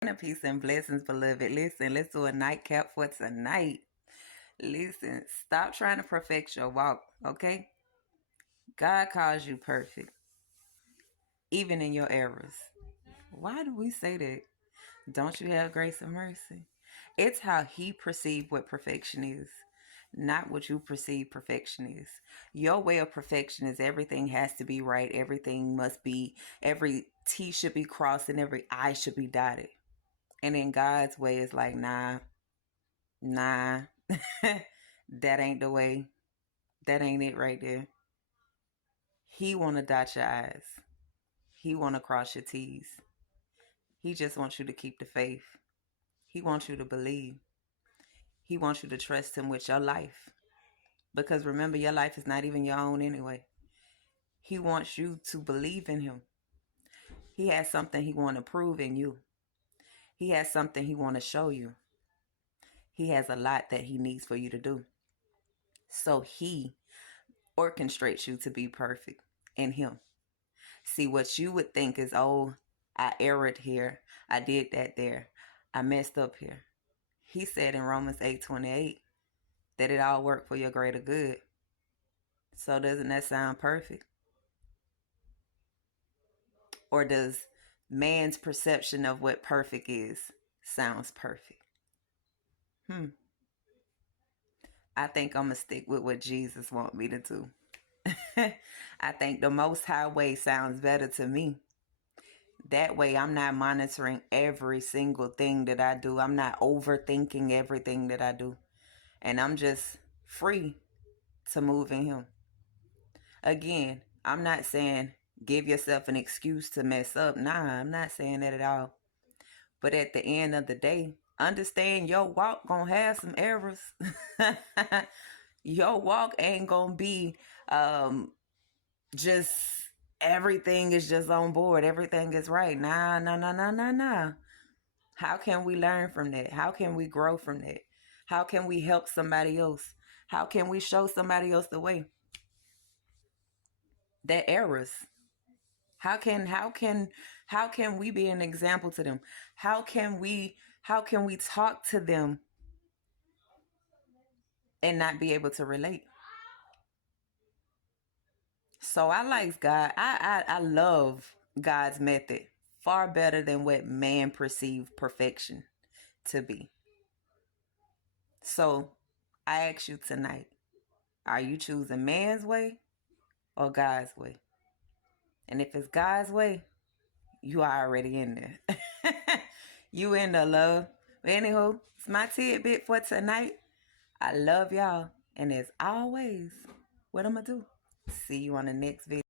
Peace and blessings, beloved. Listen, let's do a nightcap for tonight. Listen, stop trying to perfect your walk, okay? God calls you perfect, even in your errors. Why do we say that? Don't you have grace and mercy? It's how He perceived what perfection is, not what you perceive perfection is. Your way of perfection is everything has to be right, everything must be, every T should be crossed, and every I should be dotted. And in God's way, it's like, nah, that ain't the way. That ain't it right there. He want to dot your I's. He want to cross your T's. He just wants you to keep the faith. He wants you to believe. He wants you to trust him with your life. Because remember, your life is not even your own anyway. He wants you to believe in him. He has something he want to prove in you. He has something he want to show you. He has a lot that he needs for you to do. So he orchestrates you to be perfect in him. See, what you would think is, oh, I erred here. I did that there. I messed up here. He said in Romans 8:28 that it all worked for your greater good. So doesn't that sound perfect? Or does man's perception of what perfect is sounds perfect? I think I'm going to stick with what Jesus wants me to do. I think the Most High way sounds better to me. That way I'm not monitoring every single thing that I do. I'm not overthinking everything that I do. And I'm just free to move in him. Again, I'm not saying give yourself an excuse to mess up. Nah, I'm not saying that at all. But at the end of the day, understand your walk gonna have some errors. Your walk ain't gonna be just everything is just on board. Everything is right. Nah. How can we learn from that? How can we grow from that? How can we help somebody else? How can we show somebody else the way? Their errors. How can we be an example to them? How can we talk to them and not be able to relate? So I like God. I love God's method far better than what man perceived perfection to be. So I ask you tonight, are you choosing man's way or God's way? And if it's God's way, you are already in there. You in the love. But anywho, it's my tidbit for tonight. I love y'all. And as always, what I'm going to do? See you on the next video.